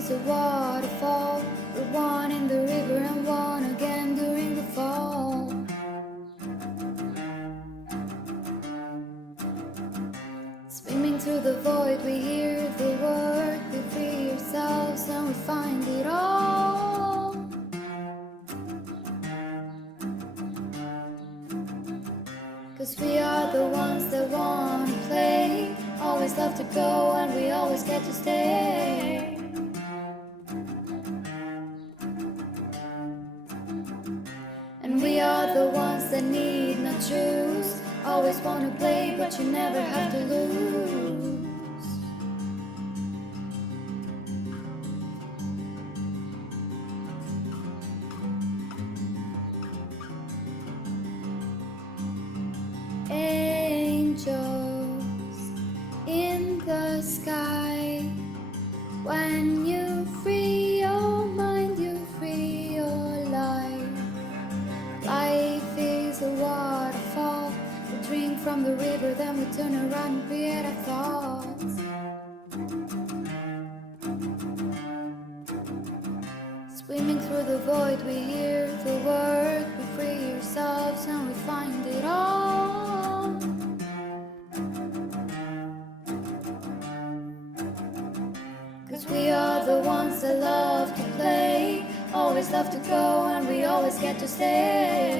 is a waterfall. We're one in the river and one again during the fall. Swimming through the void, we hear the word. We free ourselves and we find it all. 'Cause we are the ones that wanna play. Always love to go and we always get to stay. And we are the ones that need not choose. Always wanna play but you never have to lose. Angels in the sky. When you free your mind, you free your life. Life is a waterfall. We drink from the river, then we turn around and create our thoughts. Swimming through the void, we hear the word. We free ourselves and we find it all. 'Cause we are the ones that love to play. Always love to go and we always get to stay.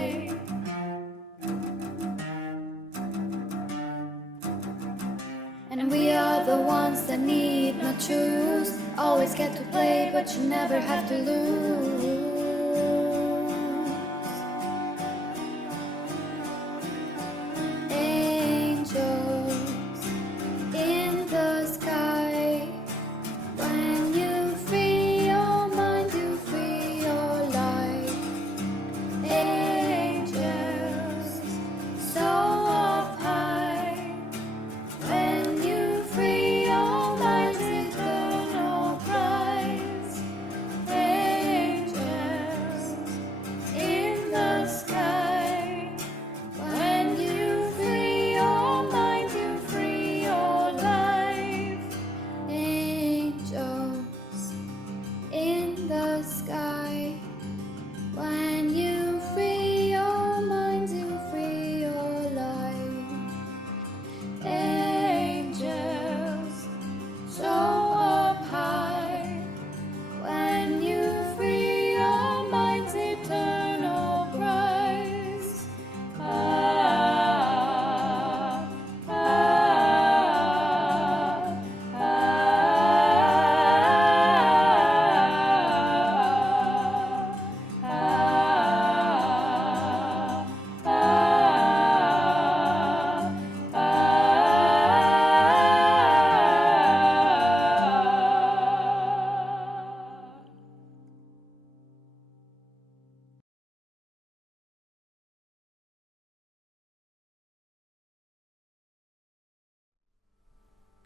And we are the ones that need not choose. Always get to play but you never have to lose. Angels in the sky. When you free your mind, you free your life. Angels so up high. When you free your mind's eternal prize. Angels in the sky. When you free your mind, you free your life. Angels in the sky. When you free your mind, you free your life. Angels so up high. When you free your mind's eternal prize. Ah, ah, ah,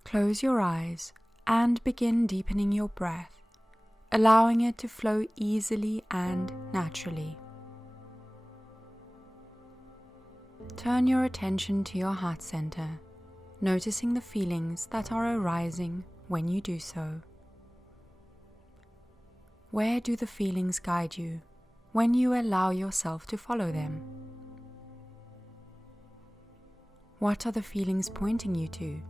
Close your eyes and begin deepening your breath, allowing it to flow easily and naturally. Turn your attention to your heart center, noticing the feelings that are arising when you do so. Where do the feelings guide you when you allow yourself to follow them? What are the feelings pointing you to?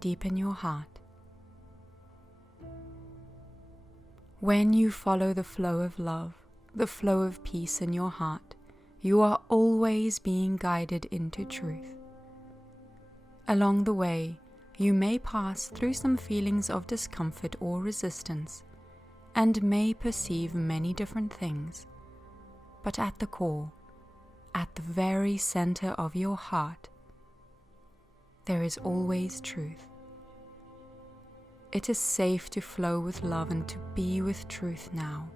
Deep in your heart. When you follow the flow of love, the flow of peace in your heart, you are always being guided into truth. Along the way, you may pass through some feelings of discomfort or resistance, and may perceive many different things, but at the core, at the very center of your heart, there is always truth. It is safe to flow with love and to be with truth now.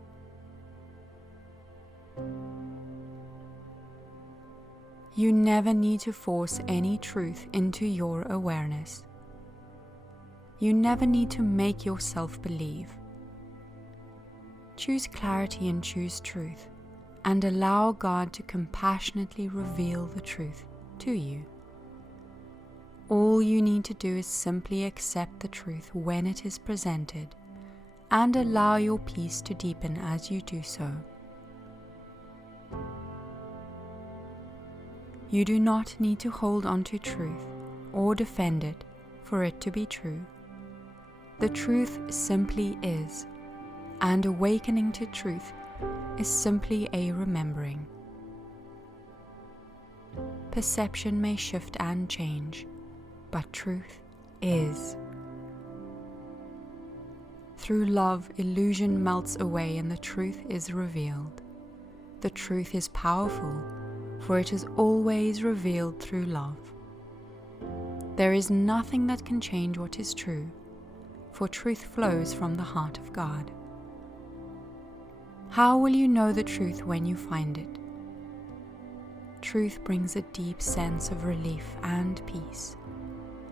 You never need to force any truth into your awareness. You never need to make yourself believe. Choose clarity and choose truth, and allow God to compassionately reveal the truth to you. All you need to do is simply accept the truth when it is presented, and allow your peace to deepen as you do so. You do not need to hold on to truth or defend it for it to be true. The truth simply is, and awakening to truth is simply a remembering. Perception may shift and change, but truth is. Through love, illusion melts away and the truth is revealed. The truth is powerful, for it is always revealed through love. There is nothing that can change what is true, for truth flows from the heart of God. How will you know the truth when you find it? Truth brings a deep sense of relief and peace,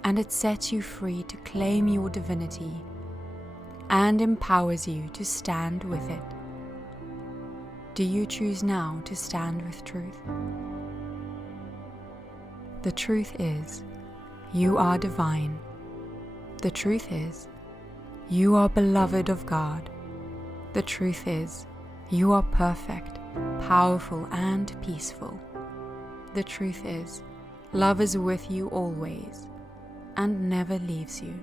and it sets you free to claim your divinity and empowers you to stand with it. Do you choose now to stand with truth? The truth is, you are divine. The truth is, you are beloved of God. The truth is, you are perfect, powerful, and peaceful. The truth is, love is with you always and never leaves you.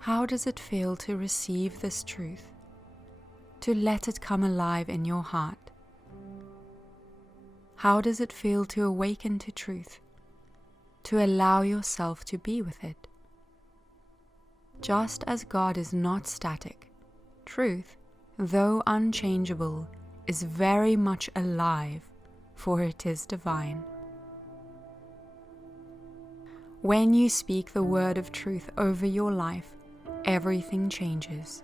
How does it feel to receive this truth? To let it come alive in your heart? How does it feel to awaken to truth? To allow yourself to be with it? Just as God is not static, truth, though unchangeable, is very much alive, for it is divine. When you speak the word of truth over your life, everything changes.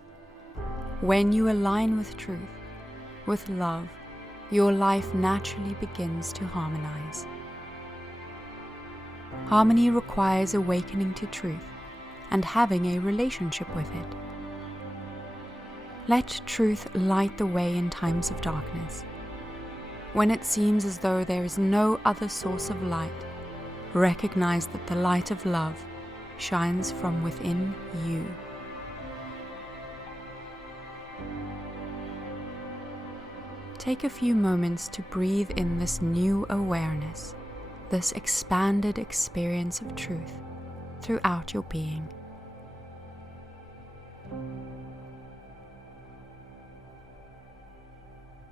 When you align with truth, with love, your life naturally begins to harmonize. Harmony requires awakening to truth and having a relationship with it. Let truth light the way in times of darkness. When it seems as though there is no other source of light, recognize that the light of love shines from within you. Take a few moments to breathe in this new awareness, this expanded experience of truth throughout your being.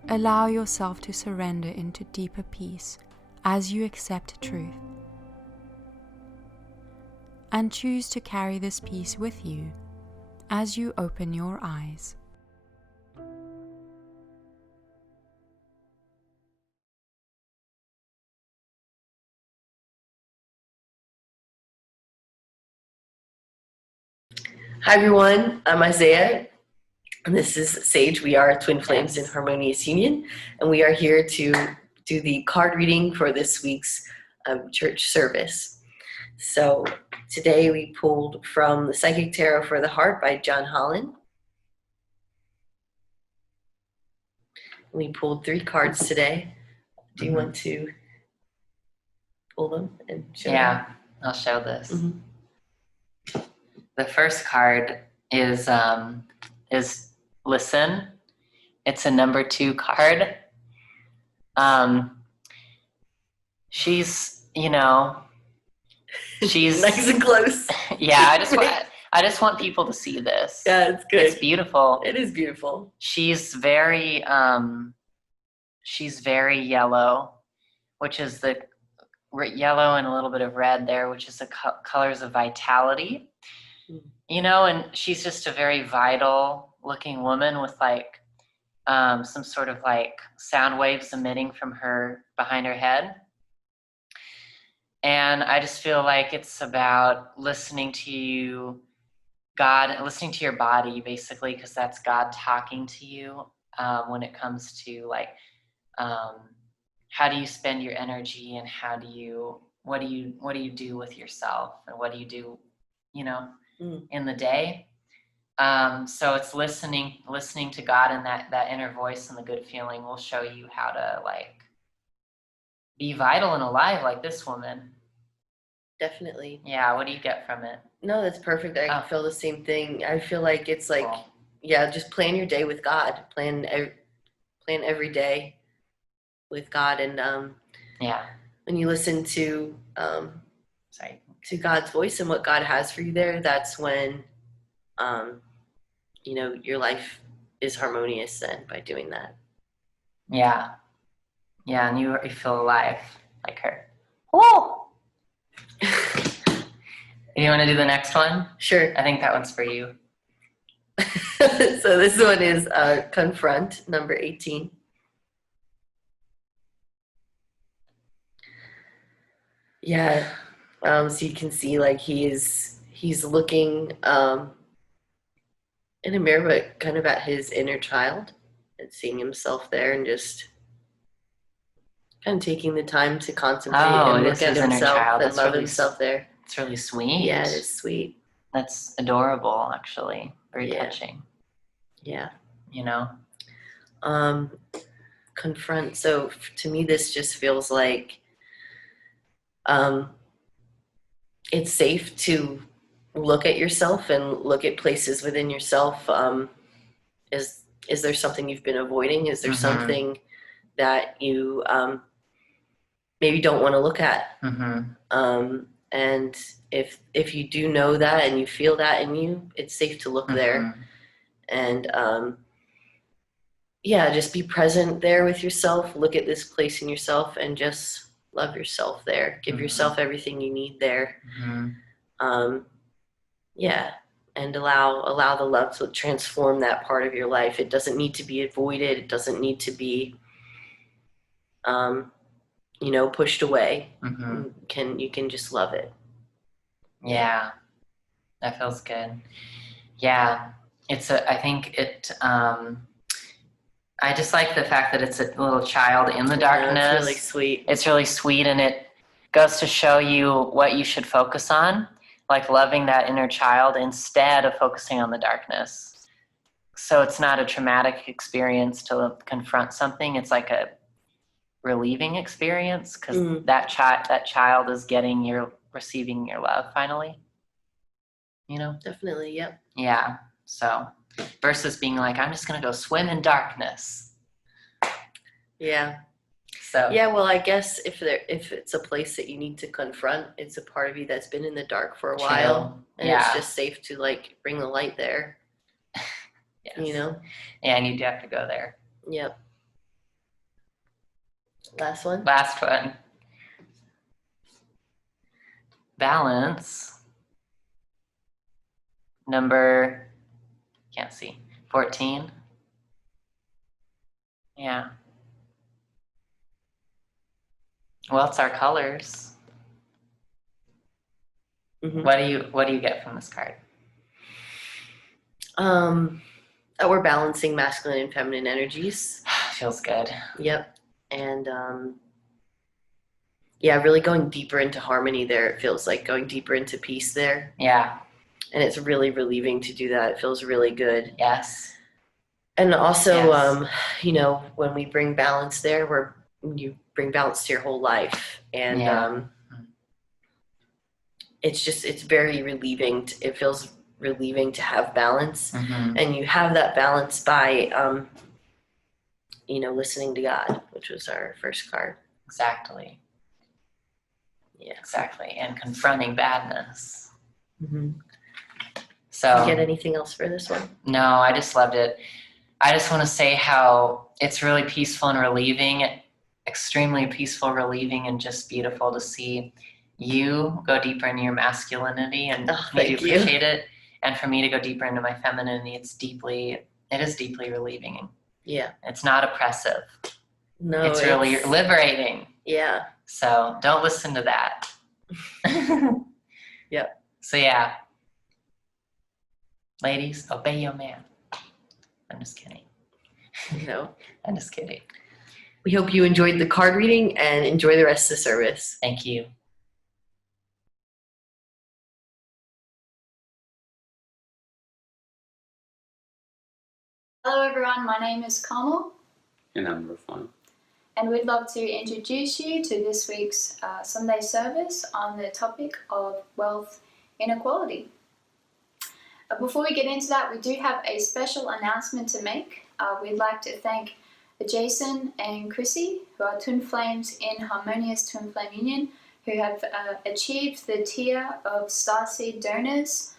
Allow yourself to surrender into deeper peace as you accept truth, and choose to carry this peace with you as you open your eyes. Hi everyone, I'm Isaiah, and this is Sage. We are twin flames in harmonious union, and we are here to do the card reading for this week's church service. So today we pulled from the Psychic Tarot for the Heart by John Holland. We pulled 3 cards today. Do you want to pull them and show them? Yeah, I'll show this. The first card is listen. It's a number 2 card. She's Nice and close. Yeah, I just want people to see this. Yeah, it's good. It's beautiful. It is beautiful. She's very yellow, which is the yellow and a little bit of red there, which is the colors of vitality. And she's just a very vital looking woman with some sort of sound waves emitting from behind her head. And I just feel like it's about listening to God, listening to your body basically, because that's God talking to you when it comes to how do you spend your energy, and what do you do with yourself, and what do you do in the day. So it's listening to God, and that inner voice and the good feeling will show you how to be vital and alive like this woman. Definitely. Yeah, what do you get from it? No, that's perfect. I Oh. feel the same thing. I feel like it's like, Cool. yeah, just plan your day with God. Plan every day with God, and Yeah. when you listen Sorry. to God's voice and what God has for you there, that's when your life is harmonious then by doing that. Yeah. Yeah, and you feel alive like her. Whoa! You want to do the next one? Sure. I think that one's for you. So this one is confront, number 18. Yeah. So you can see like he's looking in a mirror, but kind of at his inner child and seeing himself there and just kind of taking the time to contemplate and it look is at his inner himself child. and That's love really himself there. It's really sweet. Yeah, it is sweet. That's adorable, actually. Very Yeah. touching. Yeah. You know? Confront. So to me, this just feels like it's safe to look at yourself and look at places within yourself. Is there something you've been avoiding? Is there Mhm. something that you maybe don't want to look at? And if you do know that and you feel that in you, it's safe to look there. And yeah, just be present there with yourself. Look at this place in yourself and just love yourself there. Give yourself everything you need there. Yeah, and allow the love to transform that part of your life. It doesn't need to be avoided. It doesn't need to be pushed away. You can just love it. Yeah, that feels good. Yeah, I think it, I just like the fact that it's a little child in the darkness. It's really sweet. It's really sweet, and it goes to show you what you should focus on, like loving that inner child instead of focusing on the darkness. So it's not a traumatic experience to confront something. It's like a relieving experience because that child is receiving your love finally. You know? Definitely, yep. Yeah. So versus being like, I'm just gonna go swim in darkness. Yeah. So yeah, well, I guess if it's a place that you need to confront, it's a part of you that's been in the dark for a while, and it's just safe to like bring the light there. Yes. Yeah, and you do have to go there. Yep. Last one. Balance. Number, can't see, 14. Yeah. Well, it's our colors. What do you get from this card? That we're balancing masculine and feminine energies. Feels good. Yep. And yeah, really going deeper into harmony there. It feels like going deeper into peace there. Yeah. And it's really relieving to do that. It feels really good. Yes. And also, when we bring balance there, you bring balance to your whole life. And it's very relieving. It feels relieving to have balance. And you have that balance by, listening to God, which was our first card. Exactly. Yeah. Exactly. And confronting badness. So, did you get anything else for this one? No, I just loved it. I just want to say how it's really peaceful and relieving, extremely peaceful, relieving, and just beautiful to see you go deeper into your masculinity and me to appreciate it. And for me to go deeper into my femininity, it is deeply relieving. Yeah. It's not oppressive. No, it's really liberating. Yeah. So don't listen to that. Yep. So yeah. Ladies, obey your man. I'm just kidding. No. I'm just kidding. We hope you enjoyed the card reading and enjoy the rest of the service. Thank you. Hello everyone, my name is Carmel. And I'm Rafan. And we'd love to introduce you to this week's Sunday service on the topic of wealth inequality. Before we get into that, we do have a special announcement to make. We'd like to thank Jason and Chrissy, who are twin flames in Harmonious Twin Flame Union, who have achieved the tier of Starseed donors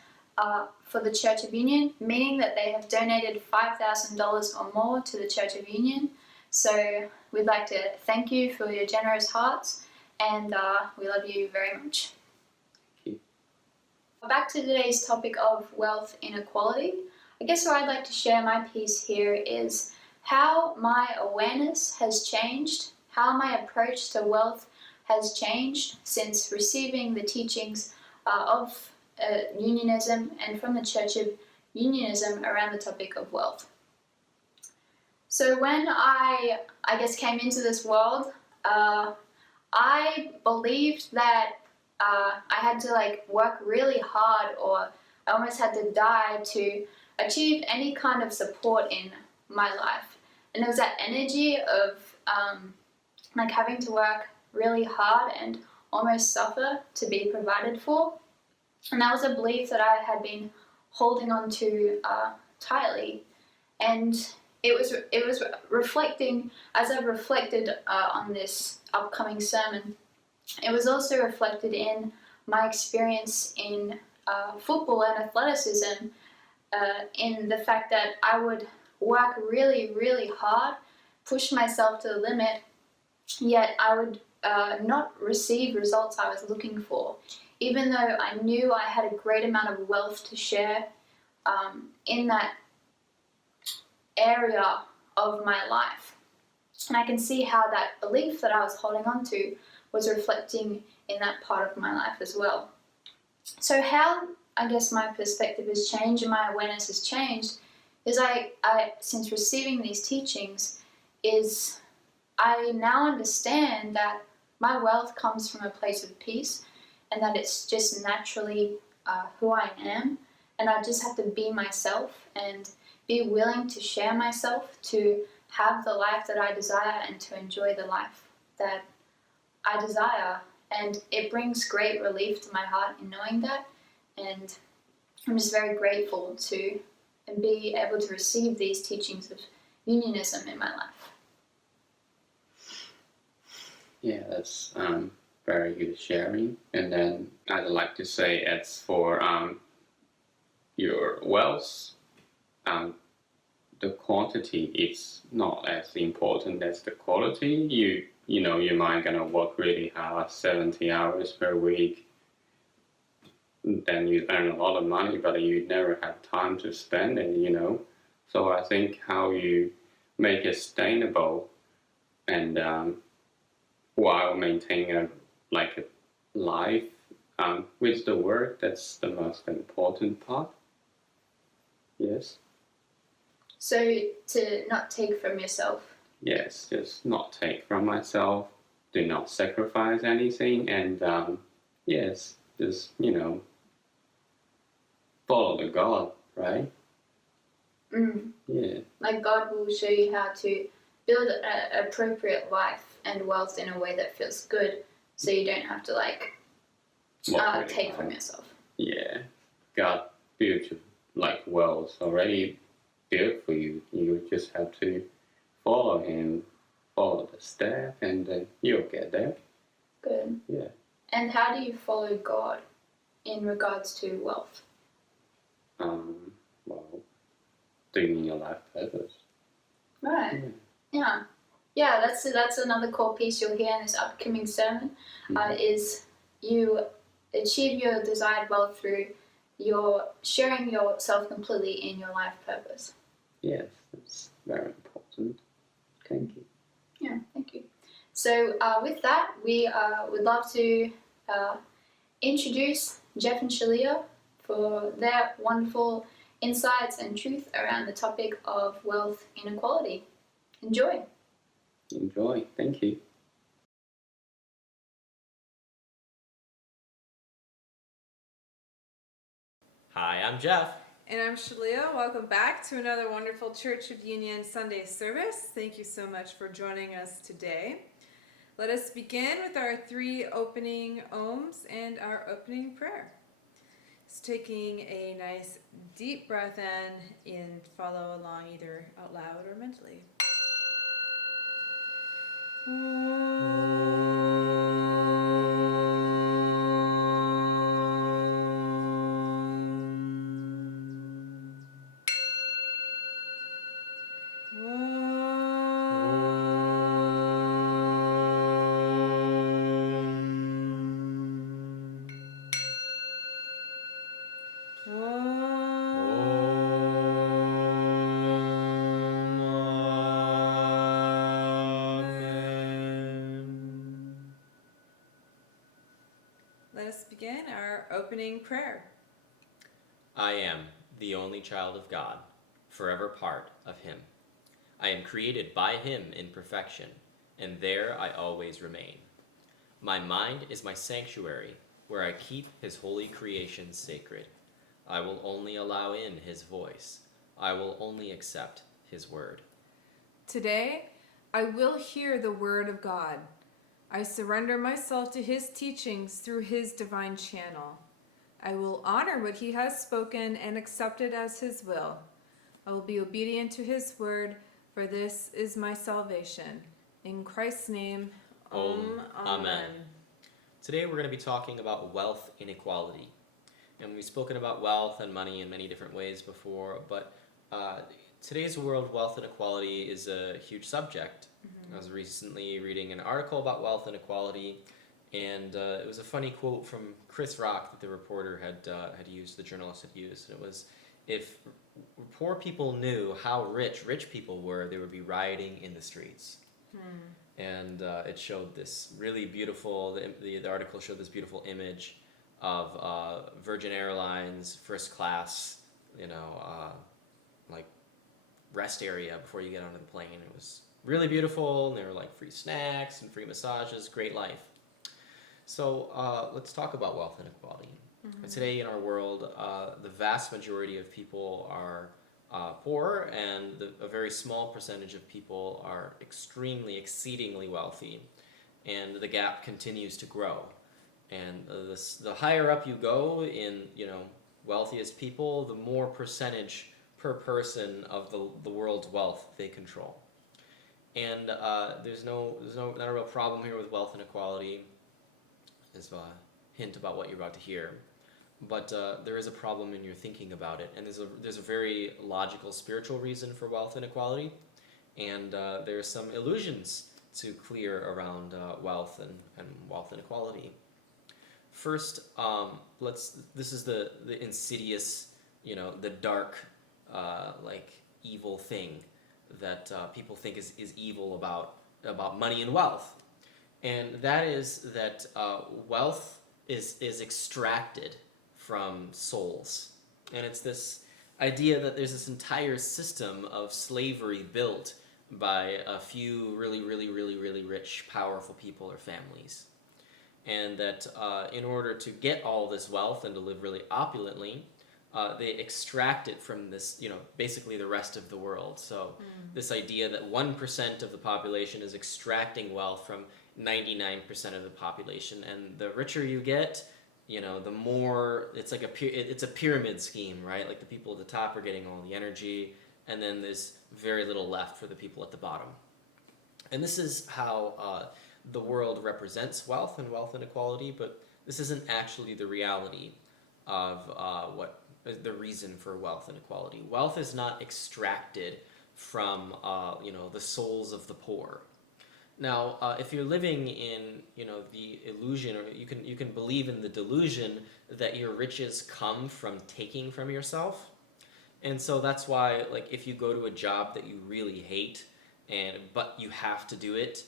for the Church of Union, meaning that they have donated $5,000 or more to the Church of Union. So we'd like to thank you for your generous hearts, and we love you very much. Back to today's topic of wealth inequality. I guess where I'd like to share my piece here is how my awareness has changed, how my approach to wealth has changed since receiving the teachings of unionism and from the Church of Unionism around the topic of wealth. So when I guess came into this world, I believed that I had to work really hard, or I almost had to die to achieve any kind of support in my life. And it was that energy of having to work really hard and almost suffer to be provided for. And that was a belief that I had been holding on to tightly. And it was reflecting, as I've reflected on this upcoming sermon, it was also reflected in my experience in football and athleticism, in the fact that I would work really, really hard, push myself to the limit, yet I would not receive results I was looking for, even though I knew I had a great amount of wealth to share in that area of my life. And I can see how that belief that I was holding on to was reflecting in that part of my life as well. So how, I guess, my perspective has changed and my awareness has changed is I since receiving these teachings, is I now understand that my wealth comes from a place of peace, and that it's just naturally who I am, and I just have to be myself and be willing to share myself, to have the life that I desire and to enjoy the life that I desire. And it brings great relief to my heart in knowing that, and I'm just very grateful to be able to receive these teachings of unionism in my life. Yeah, that's very good sharing. And then I'd like to say, as for your wealth, the quantity is not as important as the quality. You might gonna work really hard, 70 hours per week, then you earn a lot of money, but you never have time to spend it, So I think how you make it sustainable and while maintaining a life with the work, that's the most important part. Yes. So to not take from yourself. Yes, just not take from myself, do not sacrifice anything, and yes, just, follow the God, right? Yeah. Like God will show you how to build an appropriate life and wealth in a way that feels good, so you don't have to take from yourself. Yeah, God built you wealth already built for you. You just have to follow Him, follow the step, and then you'll get there. Good. Yeah. And how do you follow God in regards to wealth? Well, doing your life purpose. Right. Yeah. That's another core piece you'll hear in this upcoming sermon. Is you achieve your desired wealth through your sharing yourself completely in your life purpose. Yes, that's very important. Thank you. Yeah, thank you. So with that, we would love to introduce Jeff and Shaleia for their wonderful insights and truth around the topic of wealth inequality. Enjoy. Enjoy. Thank you. Hi, I'm Jeff. And I'm Shaleia. Welcome back to another wonderful Church of Union Sunday service. Thank you so much for joining us today. Let us begin with our 3 opening ohms and our opening prayer. So taking a nice deep breath in, follow along either out loud or mentally. Let us begin our opening prayer. I am the only child of God, forever part of Him. I am created by Him in perfection, and there I always remain. My mind is my sanctuary, where I keep His holy creation sacred. I will only allow in His voice. I will only accept His word. Today, I will hear the word of God. I surrender myself to His teachings through His divine channel. I will honor what He has spoken and accept it as His will. I will be obedient to His word, for this is my salvation. In Christ's name, Amen. Amen. Today we're going to be talking about wealth inequality. And we've spoken about wealth and money in many different ways before, but today's world, wealth inequality is a huge subject. I was recently reading an article about wealth inequality, and it was a funny quote from Chris Rock that the reporter had used, the journalist had used. And it was, if poor people knew how rich people were, they would be rioting in the streets. And it showed this really beautiful, the article showed this beautiful image of Virgin Airlines, first class, like rest area before you get onto the plane. It was really beautiful, and there were like free snacks and free massages, great life. So let's talk about wealth inequality. Today in our world, the vast majority of people are poor, and a very small percentage of people are exceedingly wealthy, and the gap continues to grow. And the higher up you go in, wealthiest people, the more percentage per person of the world's wealth they control. And there's not a real problem here with wealth inequality. There's a hint about what you're about to hear. But there is a problem in your thinking about it, and there's a very logical spiritual reason for wealth inequality, and there's some illusions to clear around wealth and wealth inequality. First, this is the insidious, the dark, evil thing that people think is evil about money and wealth, and that is that wealth is extracted from souls. And it's this idea that there's this entire system of slavery built by a few really rich, powerful people or families. And that in order to get all this wealth and to live really opulently, they extract it from this, basically the rest of the world. So this idea that 1% of the population is extracting wealth from 99% of the population, and the richer you get, the more it's like it's a pyramid scheme, right? Like the people at the top are getting all the energy, and then there's very little left for the people at the bottom. And this is how the world represents wealth and wealth inequality, but this isn't actually the reality of what the reason for wealth inequality. Wealth is not extracted from the souls of the poor. Now, if you're living in, the illusion, or you can believe in the delusion that your riches come from taking from yourself, and so that's why, if you go to a job that you really hate, but you have to do it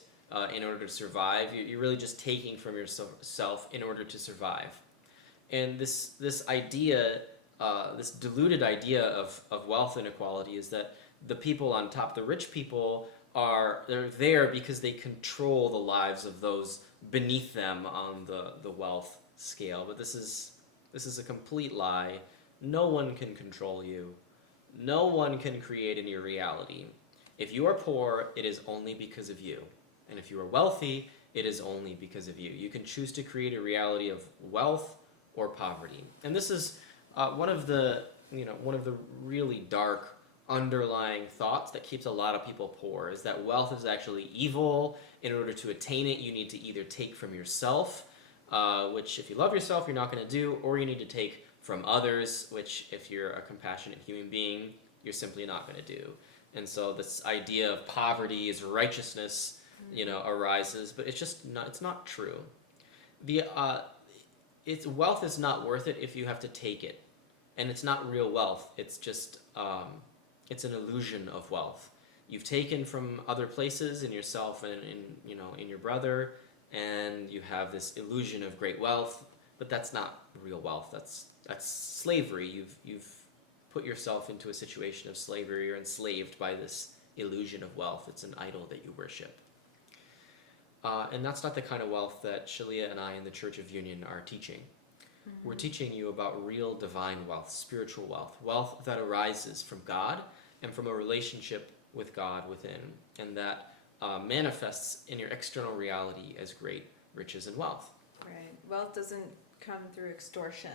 in order to survive, you're really just taking from yourself in order to survive. And this idea, this deluded idea of wealth inequality is that the people on top, the rich people, they're there because they control the lives of those beneath them on the wealth scale. But this is a complete lie. No one can control you. No one can create any reality. If you are poor, it is only because of you. And if you are wealthy, it is only because of you. You can choose to create a reality of wealth or poverty. And this is one of the really dark underlying thoughts that keeps a lot of people poor is that wealth is actually evil. In order to attain it, you need to either take from yourself, which if you love yourself, you're not going to do, or you need to take from others, which if you're a compassionate human being, you're simply not going to do. And so this idea of poverty is righteousness, arises, but it's not true. Wealth is not worth it if you have to take it. And it's not real wealth. It's just, it's an illusion of wealth. You've taken from other places in yourself and in your brother, and you have this illusion of great wealth, but that's not real wealth. That's slavery. You've put yourself into a situation of slavery. You're enslaved by this illusion of wealth. It's an idol that you worship. And that's not the kind of wealth that Shaleia and I in the Church of Union are teaching. We're teaching you about real divine wealth, spiritual wealth, wealth that arises from God and from a relationship with God within, and that manifests in your external reality as great riches and wealth. Right. Wealth doesn't come through extortion,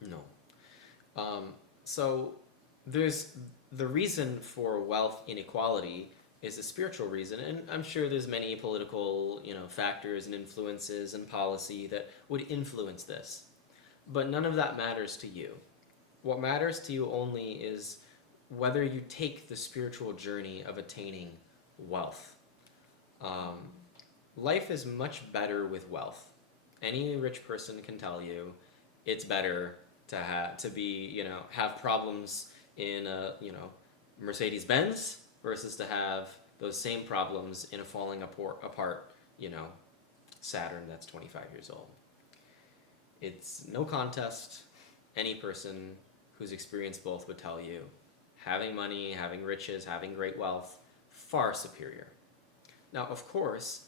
No. So there's the reason for wealth inequality is a spiritual reason, and I'm sure there's many political, factors and influences and policy that would influence this. But none of that matters to you. What matters to you only is whether you take the spiritual journey of attaining wealth. Life is much better with wealth. Any rich person can tell you it's better to have problems in a, Mercedes-Benz versus to have those same problems in a falling apart, Saturn that's 25 years old. It's no contest. Any person who's experienced both would tell you having money, having riches, having great wealth, far superior. Now, of course,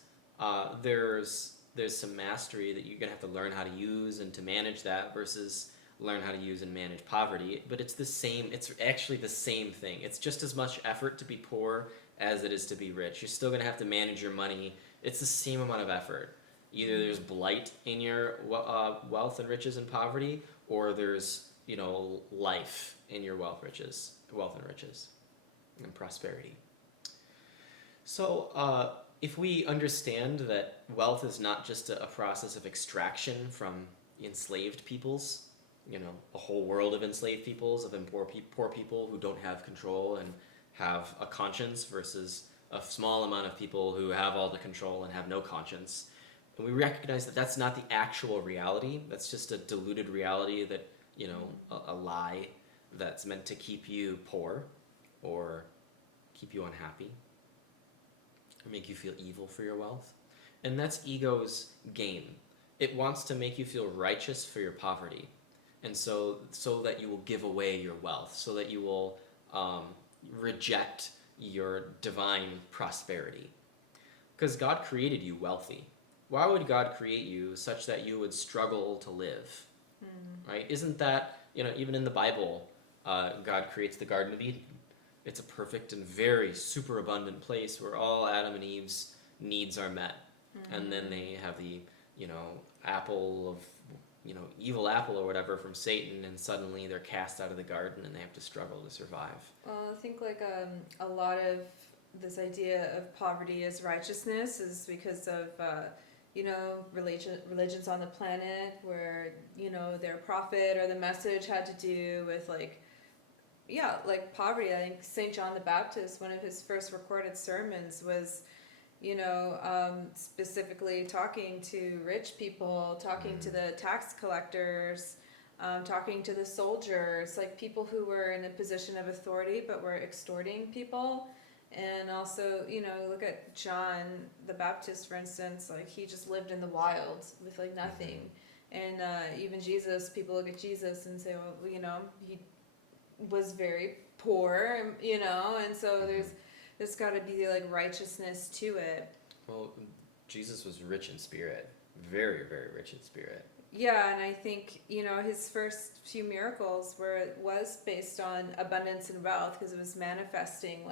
there's some mastery that you're going to have to learn how to use and to manage that versus learn how to use and manage poverty, but it's actually the same thing. It's just as much effort to be poor as it is to be rich. You're still going to have to manage your money. It's the same amount of effort. Either there's blight in your wealth and riches and poverty, or there's, life in your wealth and riches and prosperity. So if we understand that wealth is not just a process of extraction from enslaved peoples, a whole world of enslaved peoples, of poor people who don't have control and have a conscience versus a small amount of people who have all the control and have no conscience. And we recognize that that's not the actual reality. That's just a diluted reality that, a lie that's meant to keep you poor or keep you unhappy or make you feel evil for your wealth. And that's ego's game. It wants to make you feel righteous for your poverty. And so that you will give away your wealth, so that you will reject your divine prosperity. Because God created you wealthy. Why would God create you such that you would struggle to live? Right? Isn't that, even in the Bible, God creates the Garden of Eden. It's a perfect and very super abundant place where all Adam and Eve's needs are met. And then they have the, apple of, evil apple or whatever from Satan, and suddenly they're cast out of the garden and they have to struggle to survive. Well, I think a lot of this idea of poverty as righteousness is because of religions on the planet where their prophet or the message had to do with poverty. I think St. John the Baptist, one of his first recorded sermons was specifically talking to rich people, talking to the tax collectors, talking to the soldiers, people who were in a position of authority but were extorting people. And also, look at John the Baptist, for instance, he just lived in the wild with nothing. And even Jesus, people look at Jesus and say, well, he was very poor, and so there's got to be righteousness to it. Well, Jesus was rich in spirit, very, very rich in spirit. Yeah, and I think, his first few miracles was based on abundance and wealth, because it was manifesting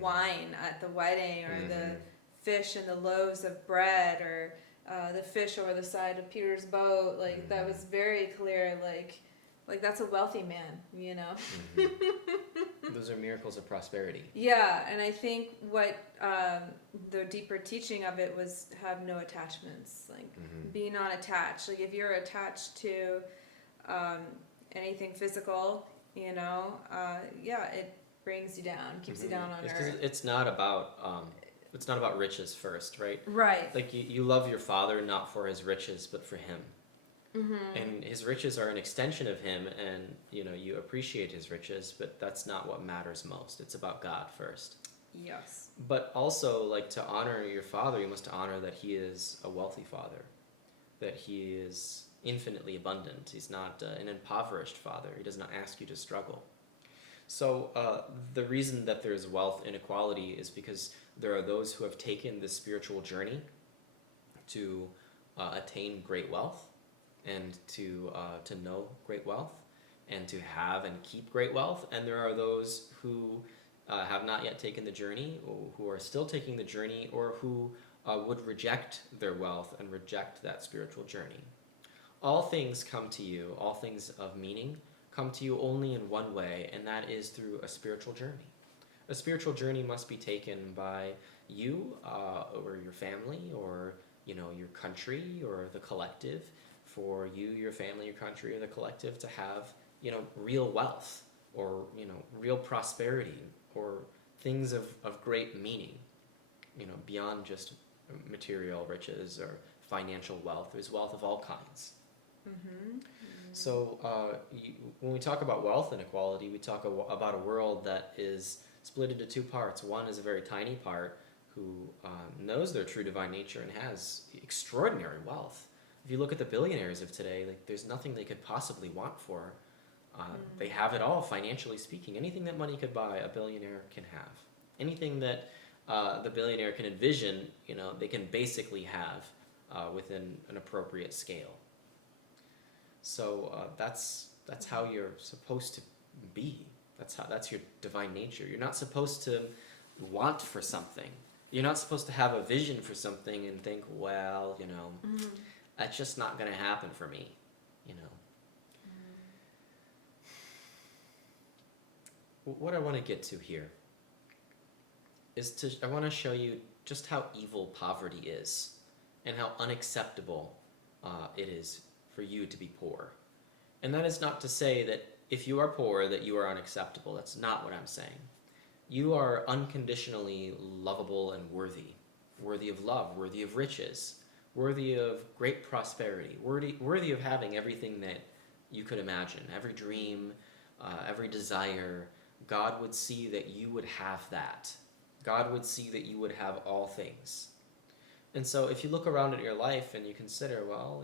wine at the wedding, or the fish and the loaves of bread, or the fish over the side of Peter's boat. That was very clear, Like, that's a wealthy man, you know? Those are miracles of prosperity. Yeah, and I think what the deeper teaching of it was have no attachments, like be not attached. Like if you're attached to anything physical, you know, it brings you down, keeps you down on earth. It's not about riches first, right? Right. Like you love your father not for his riches, but for him. And his riches are an extension of him, and you appreciate his riches, but that's not what matters most. It's about God first. Yes. But also, like, to honor your father, you must honor that he is a wealthy father, that he is infinitely abundant. He's not an impoverished father. He does not ask you to struggle. So the reason that there's wealth inequality is because there are those who have taken this spiritual journey to attain great wealth, and to know great wealth, and to have and keep great wealth. And there are those who have not yet taken the journey, or who are still taking the journey, or who would reject their wealth and reject that spiritual journey. All things come to you, all things of meaning come to you only in one way, and that is through a spiritual journey. A spiritual journey must be taken by you, or your family, or your country, or the collective, for you, your family, your country, or the collective to have, real wealth, or, real prosperity, or things of great meaning, beyond just material riches or financial wealth. There's wealth of all kinds. So when we talk about wealth inequality, we talk about a world that is split into two parts. One is a very tiny part who knows their true divine nature and has extraordinary wealth. If you look at the billionaires of today, like, there's nothing they could possibly want for. They have it all, financially speaking. Anything that money could buy, a billionaire can have. Anything that the billionaire can envision, they can basically have within an appropriate scale. So that's how you're supposed to be. That's your divine nature. You're not supposed to want for something. You're not supposed to have a vision for something and think, well, that's just not going to happen for me, What I want to get to here is I want to show you just how evil poverty is, and how unacceptable it is for you to be poor. And that is not to say that if you are poor that you are unacceptable. That's not what I'm saying. You are unconditionally lovable and worthy of love, worthy of riches, worthy of great prosperity, worthy of having everything that you could imagine, every dream, every desire. God would see that you would have that. God would see that you would have all things. And so if you look around at your life and you consider, well,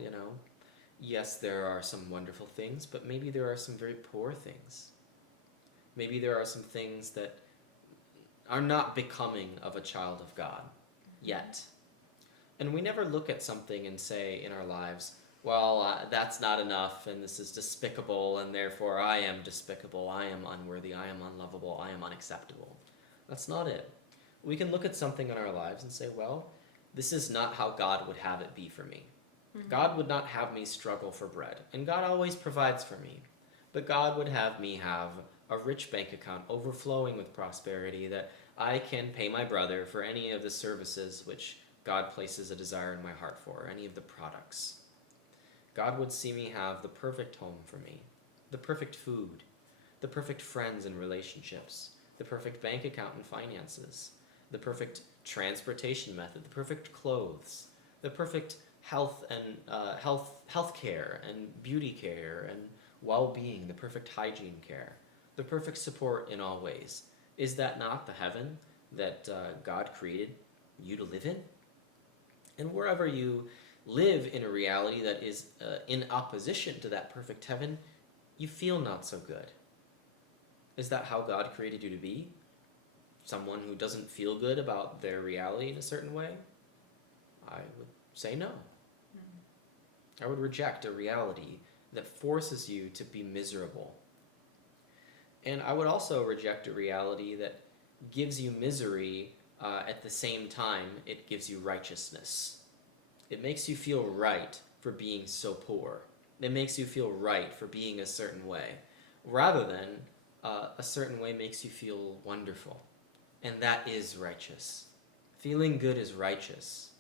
yes, there are some wonderful things, but maybe there are some very poor things. Maybe there are some things that are not becoming of a child of God yet. And we never look at something and say in our lives, well, that's not enough, and this is despicable, and therefore I am despicable, I am unworthy, I am unlovable, I am unacceptable. That's not it. We can look at something in our lives and say, well, this is not how God would have it be for me. God would not have me struggle for bread, and God always provides for me. But God would have me have a rich bank account overflowing with prosperity, that I can pay my brother for any of the services which God places a desire in my heart for, any of the products. God would see me have the perfect home for me, the perfect food, the perfect friends and relationships, the perfect bank account and finances, the perfect transportation method, the perfect clothes, the perfect health care and beauty care and well-being, the perfect hygiene care, the perfect support in all ways. Is that not the heaven that God created you to live in? And wherever you live in a reality that is in opposition to that perfect heaven, you feel not so good. Is that how God created you to be? Someone who doesn't feel good about their reality in a certain way? I would say no. I would reject a reality that forces you to be miserable. And I would also reject a reality that gives you misery at the same time it gives you righteousness. It makes you feel right for being so poor. It makes you feel right for being a certain way, rather than a certain way makes you feel wonderful. And that is righteous. Feeling good is righteous.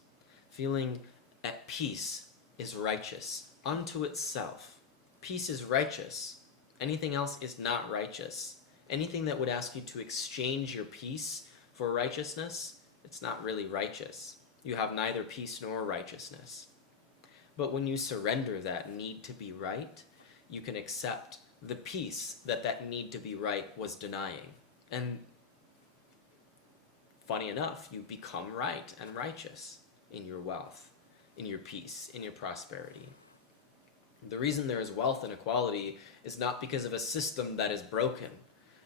Feeling at peace is righteous unto itself. Peace is righteous. Anything else is not righteous. Anything that would ask you to exchange your peace for righteousness, it's not really righteous. You have neither peace nor righteousness. But when you surrender that need to be right, you can accept the peace that need to be right was denying. And funny enough, you become right and righteous in your wealth, in your peace, in your prosperity. The reason there is wealth inequality is not because of a system that is broken.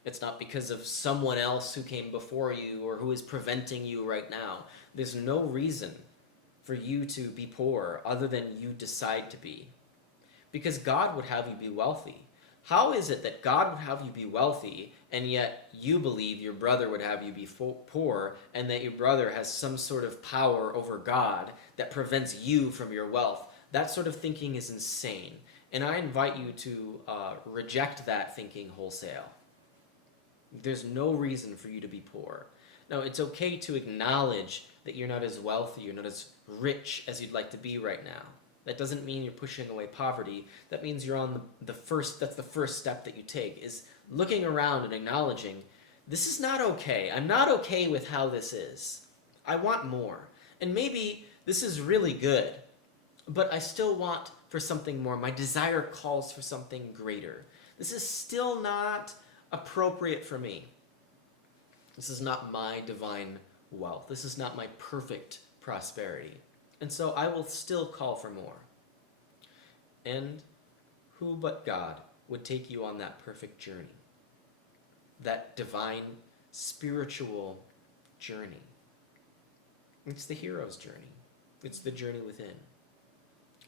It's not because of someone else who came before you or who is preventing you right now. There's no reason for you to be poor other than you decide to be. Because God would have you be wealthy. How is it that God would have you be wealthy and yet you believe your brother would have you be poor and that your brother has some sort of power over God that prevents you from your wealth? That sort of thinking is insane. And I invite you to reject that thinking wholesale. There's no reason for you to be poor. Now, it's okay to acknowledge that you're not as wealthy, you're not as rich as you'd like to be right now. That doesn't mean you're pushing away poverty. That means you're on that's the first step that you take, is looking around and acknowledging, this is not okay. I'm not okay with how this is. I want more. And maybe this is really good, but I still want for something more. My desire calls for something greater. This is still not appropriate for me. This is not my divine wealth. This is not my perfect prosperity. And so I will still call for more. And who but God would take you on that perfect journey? That divine, spiritual journey. It's the hero's journey. It's the journey within.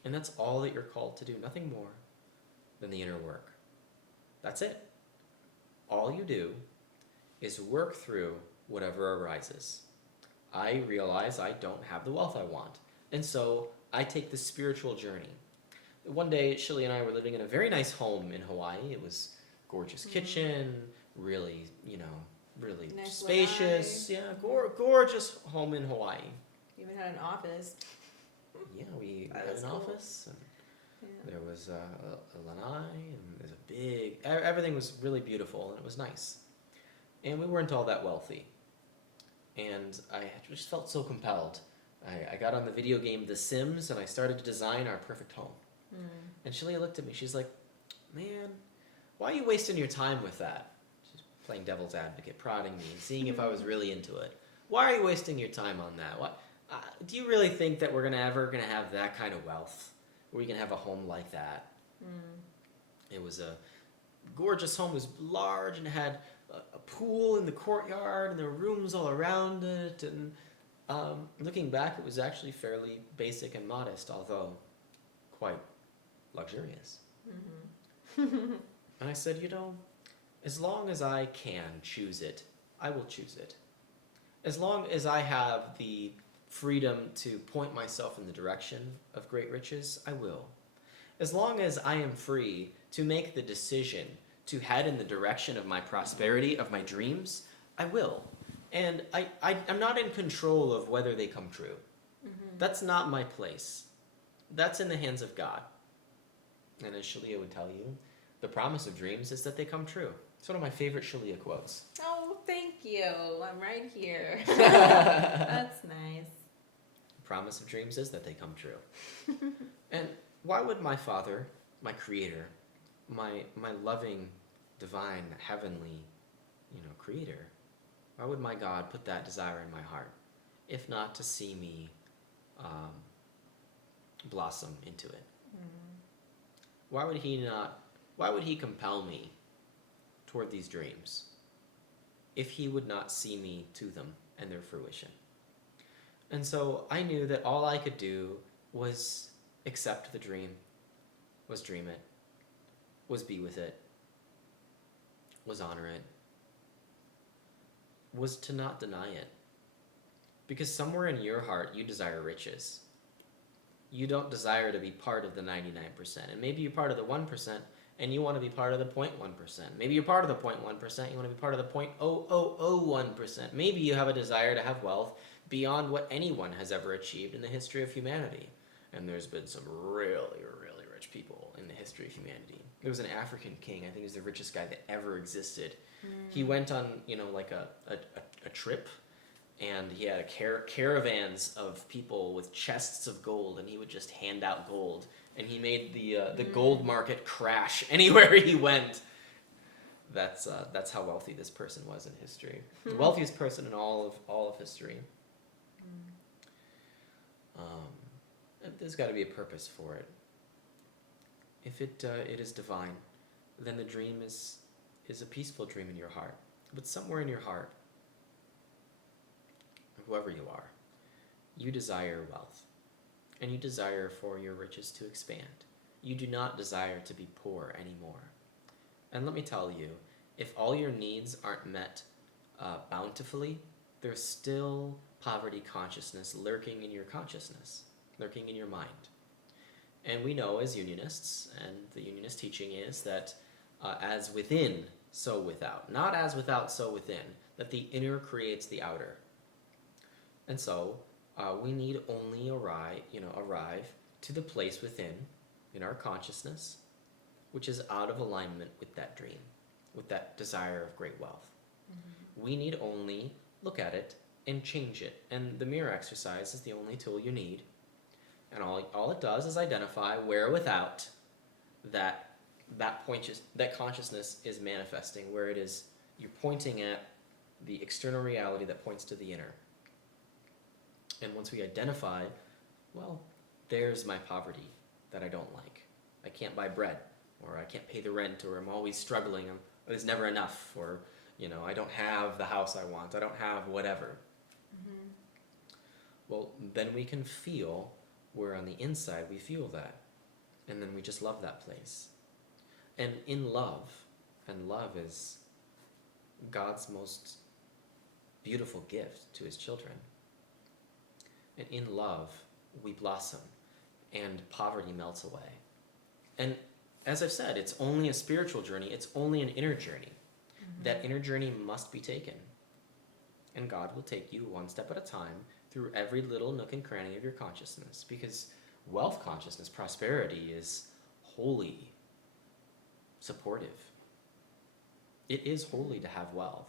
And that's all that you're called to do. Nothing more than the inner work. That's it. All you do is work through whatever arises. I realize I don't have the wealth I want. And so I take the spiritual journey. One day, Shaleia and I were living in a very nice home in Hawaii. It was gorgeous kitchen, really, really Nice spacious. Yeah, gorgeous home in Hawaii. You even had an office. Yeah, we That had was an cool. office. And Yeah. there was a lanai, and there's a big, everything was really beautiful, and it was nice. And we weren't all that wealthy. And I just felt so compelled. I got on the video game The Sims, and I started to design our perfect home. And Shaleia looked at me, she's like, man, why are you wasting your time with that? She's playing devil's advocate, prodding me, and seeing if I was really into it. Why are you wasting your time on that? What, do you really think that we're ever gonna have that kind of wealth? Where we can have a home like that? It was a gorgeous home. It was large and had a pool in the courtyard, and there were rooms all around it. And looking back, it was actually fairly basic and modest, although quite luxurious. And I said, as long as I can choose it, I will choose it. As long as I have the freedom to point myself in the direction of great riches, I will. As long as I am free to make the decision to head in the direction of my prosperity, of my dreams, I will. And I'm not in control of whether they come true. That's not my place. That's in the hands of God. And as Shaleia would tell you, the promise of dreams is that they come true. It's one of my favorite Shaleia quotes. Oh, thank you. I'm right here. That's nice. The promise of dreams is that they come true. And why would my Father, my Creator, my loving, divine, heavenly, Creator, why would my God put that desire in my heart, if not to see me blossom into it? Why would he compel me toward these dreams if he would not see me to them and their fruition? And so I knew that all I could do was accept the dream, was dream it, was be with it, was honor it, was to not deny it. Because somewhere in your heart, you desire riches. You don't desire to be part of the 99%. And maybe you're part of the 1% and you want to be part of the 0.1%. Maybe you're part of the 0.1%, you want to be part of the 0.0001%. Maybe you have a desire to have wealth beyond what anyone has ever achieved in the history of humanity. And there's been some really, really rich people in the history of humanity. There was an African king, I think he was the richest guy that ever existed. He went on, like a trip, and he had caravans of people with chests of gold, and he would just hand out gold. And he made the gold market crash anywhere he went. That's how wealthy this person was in history. The wealthiest person in all of history. There's got to be a purpose for it. If it is divine, then the dream is a peaceful dream in your heart. But somewhere in your heart, whoever you are, you desire wealth. And you desire for your riches to expand. You do not desire to be poor anymore. And let me tell you, if all your needs aren't met bountifully, there's still poverty consciousness lurking in your consciousness, lurking in your mind. And we know as Unionists, and the Unionist teaching is that as within, so without. Not as without, so within. That the inner creates the outer. And so, we need only arrive to the place within, in our consciousness, which is out of alignment with that dream, with that desire of great wealth. We need only look at it and change it. And the mirror exercise is the only tool you need. And all it does is identify where without that consciousness is manifesting, where it is you're pointing at the external reality that points to the inner. And once we identify, well, there's my poverty that I don't like. I can't buy bread, or I can't pay the rent, or I'm always struggling, there's never enough, or I don't have the house I want, I don't have whatever. Well, then we can feel where on the inside we feel that. And then we just love that place. And in love, and love is God's most beautiful gift to his children. And in love, we blossom, and poverty melts away. And as I've said, it's only a spiritual journey, it's only an inner journey. That inner journey must be taken. And God will take you one step at a time through every little nook and cranny of your consciousness, because wealth consciousness, prosperity, is wholly supportive. It is holy to have wealth.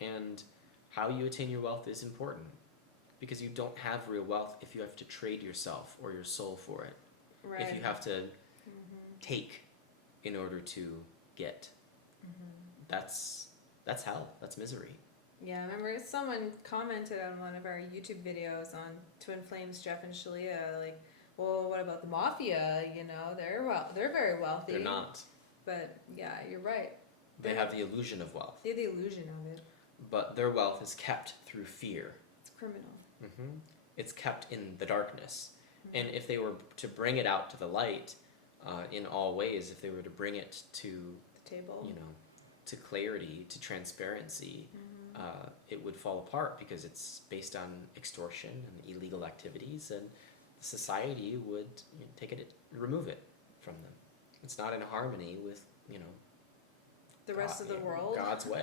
And how you attain your wealth is important, because you don't have real wealth if you have to trade yourself or your soul for it. Right. If you have to take in order to get. That's hell. That's misery. Yeah, I remember someone commented on one of our YouTube videos on Twin Flames, Jeff and Shaleia, like, well, what about the mafia? They're very wealthy. They're not. But yeah, you're right. They have the illusion of wealth. They have the illusion of it. But their wealth is kept through fear. It's criminal. It's kept in the darkness. And if they were to bring it out to the light, in all ways, if they were to bring it to The table. to clarity, to transparency, it would fall apart, because it's based on extortion and illegal activities, and society would remove it from them. It's not in harmony with The rest of the world. God's way.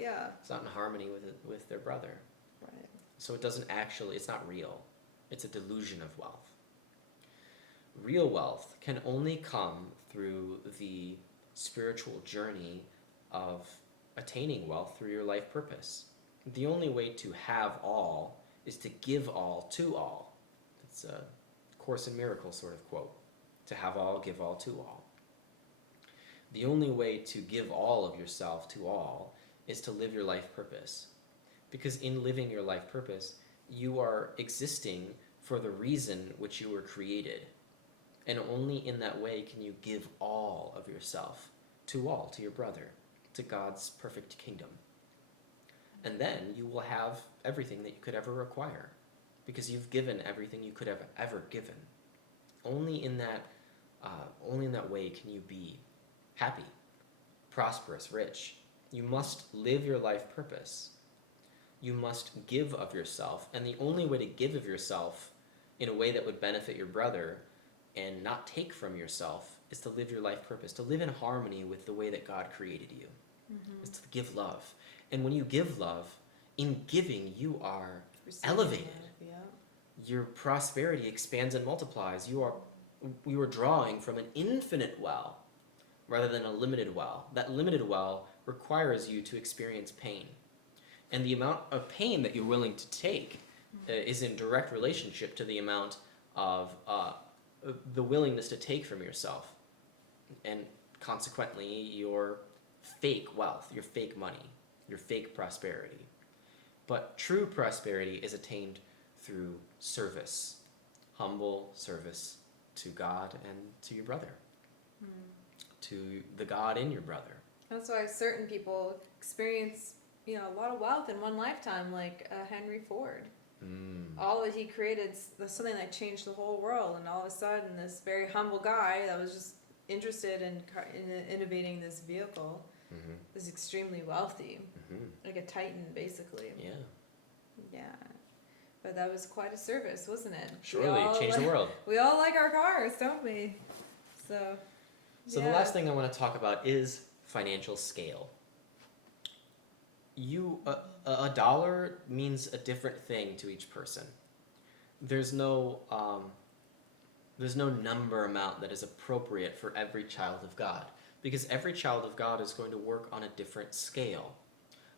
Yeah. It's not in harmony with their brother. Right. So it's not real. It's a delusion of wealth. Real wealth can only come through the spiritual journey of attaining wealth through your life purpose. The only way to have all is to give all to all. It's a Course in Miracles sort of quote. To have all, give all to all. The only way to give all of yourself to all is to live your life purpose. Because in living your life purpose, you are existing for the reason which you were created. And only in that way can you give all of yourself to your brother, to God's perfect kingdom. And then you will have everything that you could ever require, because you've given everything you could have ever given. Only in that way can you be happy, prosperous, rich. You must live your life purpose. You must give of yourself, and the only way to give of yourself in a way that would benefit your brother and not take from yourself is to live your life purpose, to live in harmony with the way that God created you. Is to give love. And when you give love, in giving you are elevated. Yeah. Your prosperity expands and multiplies. You are drawing from an infinite well rather than a limited well. That limited well requires you to experience pain. And the amount of pain that you're willing to take is in direct relationship to the amount of the willingness to take from yourself. And consequently, your fake wealth, your fake money, your fake prosperity. But true prosperity is attained through service, humble service to God and to your brother, to the God in your brother. That's why certain people experience, a lot of wealth in one lifetime, like Henry Ford. All that he created, something that changed the whole world, and all of a sudden, this very humble guy that was just interested in innovating this vehicle is extremely wealthy, like a titan, basically. Yeah. Yeah. But that was quite a service, wasn't it? Surely, it changed the world. We all like our cars, don't we? So the last thing I want to talk about is financial scale. A dollar means a different thing to each person. There's no number amount that is appropriate for every child of God, because every child of God is going to work on a different scale.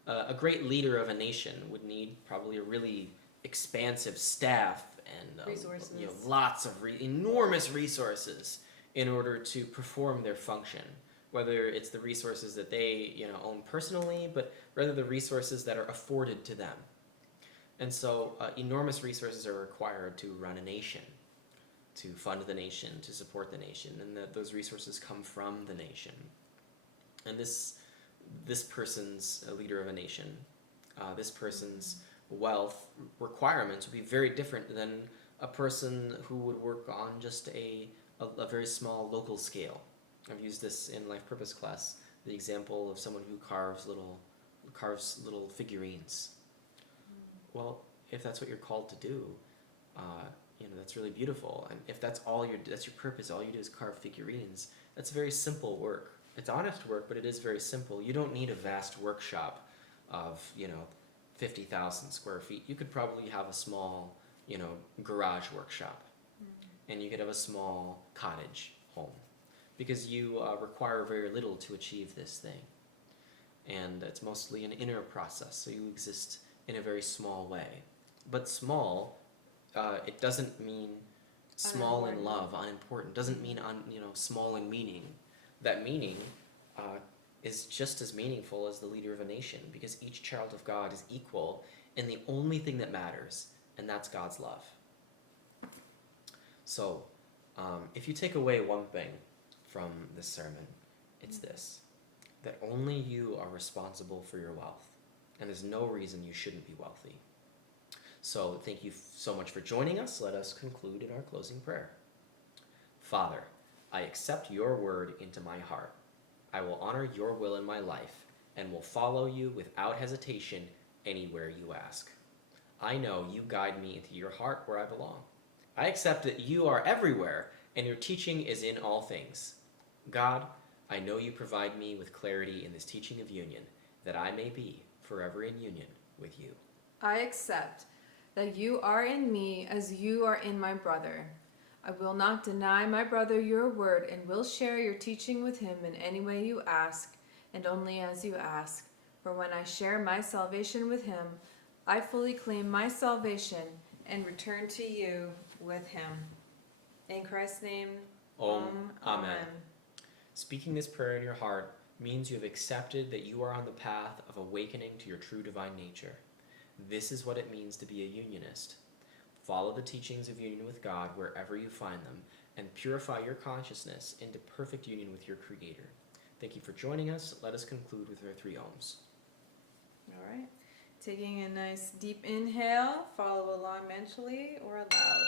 A great leader of a nation would need probably a really expansive staff and resources. Lots of enormous resources in order to perform their function. Whether it's the resources that they own personally, but rather the resources that are afforded to them. And so enormous resources are required to run a nation, to fund the nation, to support the nation, and those resources come from the nation. And this person's a leader of a nation. This person's wealth requirements would be very different than a person who would work on just a very small local scale. I've used this in Life Purpose class, the example of someone who carves little figurines. Well, if that's what you're called to do, that's really beautiful. And if that's your purpose, all you do is carve figurines, that's very simple work. It's honest work, but it is very simple. You don't need a vast workshop of, 50,000 square feet. You could probably have a small, garage workshop. And you could have a small cottage home. Because you require very little to achieve this thing. And it's mostly an inner process, so you exist in a very small way. But small, it doesn't mean small in love, unimportant. Doesn't mean small in meaning. That meaning is just as meaningful as the leader of a nation, because each child of God is equal in the only thing that matters, and that's God's love. So, if you take away one thing from this sermon, it's this: that only you are responsible for your wealth, and there's no reason you shouldn't be wealthy. So thank you so much for joining us. Let us conclude in our closing prayer. Father, I accept your word into my heart. I will honor your will in my life and will follow you without hesitation anywhere you ask. I know you guide me into your heart where I belong. I accept that you are everywhere and your teaching is in all things. God, I know you provide me with clarity in this teaching of union, that I may be forever in union with you. I accept that you are in me as you are in my brother. I will not deny my brother your word and will share your teaching with him in any way you ask, and only as you ask. For when I share my salvation with him, I fully claim my salvation and return to you with him. In Christ's name, Amen. Speaking this prayer in your heart means you have accepted that you are on the path of awakening to your true divine nature. This is what it means to be a unionist. Follow the teachings of union with God wherever you find them, and purify your consciousness into perfect union with your Creator. Thank you for joining us. Let us conclude with our 3 ohms. All right. Taking a nice deep inhale, follow along mentally or aloud.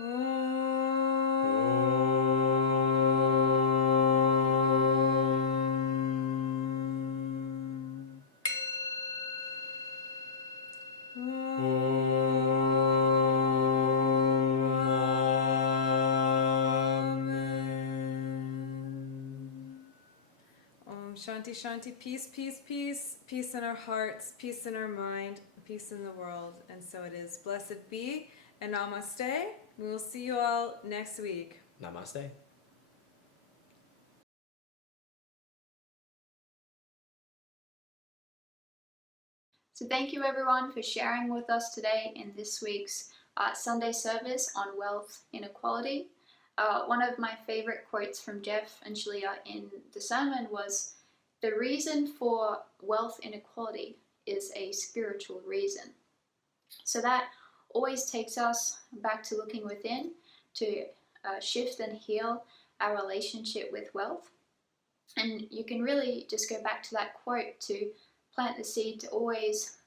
Om. Shanti, Shanti, peace, peace, peace, peace in our hearts, peace in our mind, peace in the world. And so it is. Blessed be and namaste. We will see you all next week. Namaste. So thank you everyone for sharing with us today in this week's Sunday service on wealth inequality. One of my favorite quotes from Jeff and Shaleia in the sermon was, "The reason for wealth inequality is a spiritual reason." So that always takes us back to looking within to shift and heal our relationship with wealth. And you can really just go back to that quote to plant the seed to always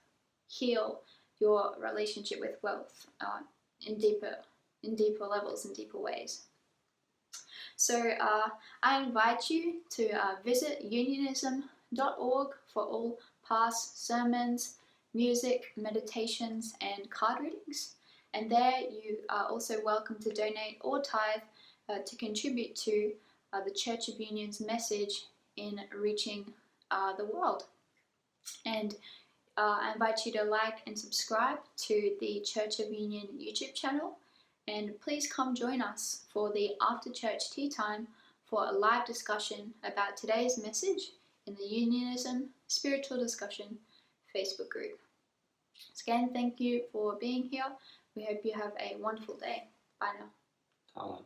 heal your relationship with wealth in deeper levels, in deeper ways. So I invite you to visit unionism.org for all past sermons, music, meditations, and card readings. And there you are also welcome to donate or tithe to contribute to the Church of Union's message in reaching the world. And I invite you to like and subscribe to the Church of Union YouTube channel. And please come join us for the after church tea time for a live discussion about today's message in the Unionism Spiritual Discussion Facebook group. So again, thank you for being here. We hope you have a wonderful day. Bye now. Tala.